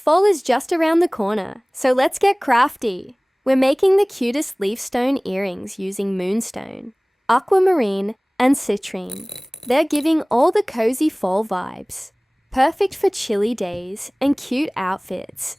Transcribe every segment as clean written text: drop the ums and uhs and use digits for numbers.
Fall is just around the corner, so let's get crafty. We're making the cutest leaf stone earrings using moonstone, aquamarine, and citrine. They're giving all the cozy fall vibes. Perfect for chilly days and cute outfits.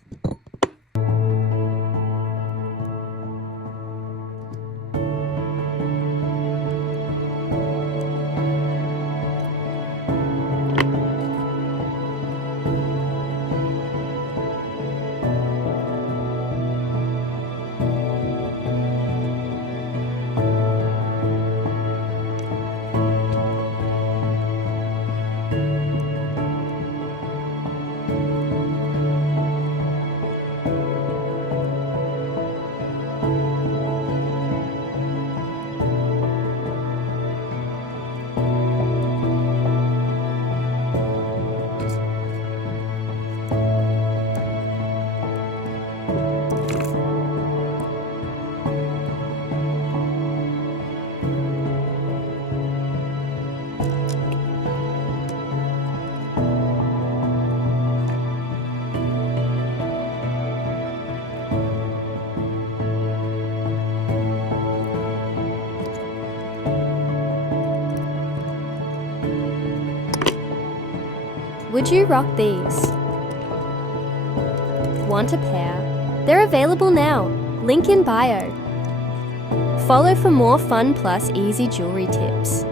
Would you rock these? Want a pair? They're available now. Link in bio. Follow for more fun plus easy jewelry tips.